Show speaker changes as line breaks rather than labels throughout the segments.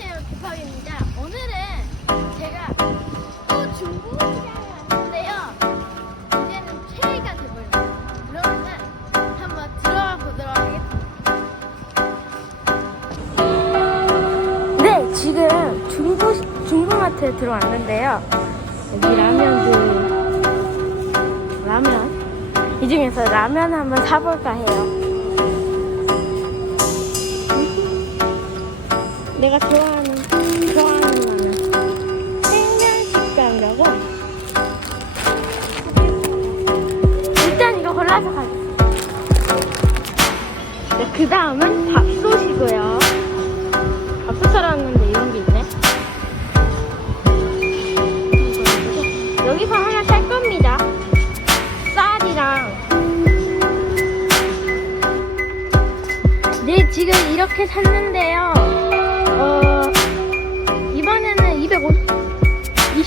안녕하세요 도파입니다. 오늘은 제가 또 중국을 시작하는데요. 이제는 최애가 되버립니다 그러면 한번 들어가 보도록 하겠습니다. 네 지금 중국, 중국마트에 들어왔는데요. 여기 라면도 라면. 이 중에서 라면 한번 사볼까 해요. 내가 좋아하는 좋아하는 라면 생면식감이라고. 일단 이거 골라서 가겠습니다. 네, 그 다음은 밥솥이고요. 밥솥 사놨는데 이런 게 있네. 여기서 하나 살 겁니다. 쌀이랑. 네, 지금 이렇게 샀는데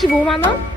45만원?